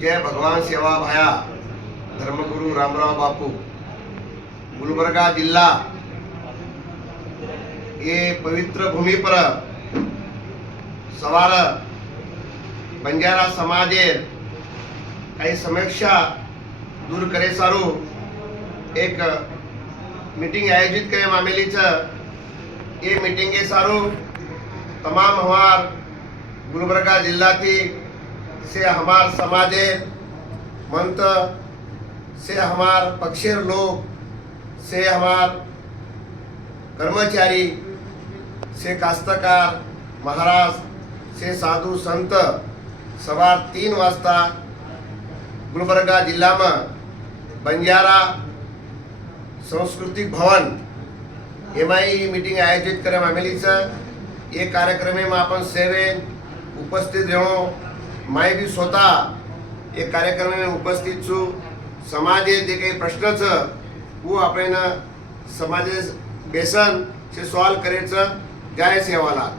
जय भगवान सेवा भाया धर्मगुरु रामराव बापू गुलबर्गा जिल्हा ये पवित्र भूमि पर सवार बंजारा समाजे कई समीक्षा दूर करे सारू एक मीटिंग आयोजित करे मामेली ये मीटिंग के सारू तमाम हमार गुलबर्गा जिला थी से हमार समाजे मंत से हमार पक्षेर लोग से हमार कर्मचारी से कास्तकार महाराज से साधु संत सवार 3 वाजता गुलबर्गा जिल्ला में बंजारा सांस्कृतिक भवन एमाई मीटिंग आयोजित करे मामेली ये कार्यक्रम में अपन सेवेन उपस्थित रहूँ मैं भी स्वतः एक कार्यक्रम में उपस्थित छू समाजे जे काही प्रश्न वो आपण समाजे बेसन से सॉल्व करायचं जय सेवालाल।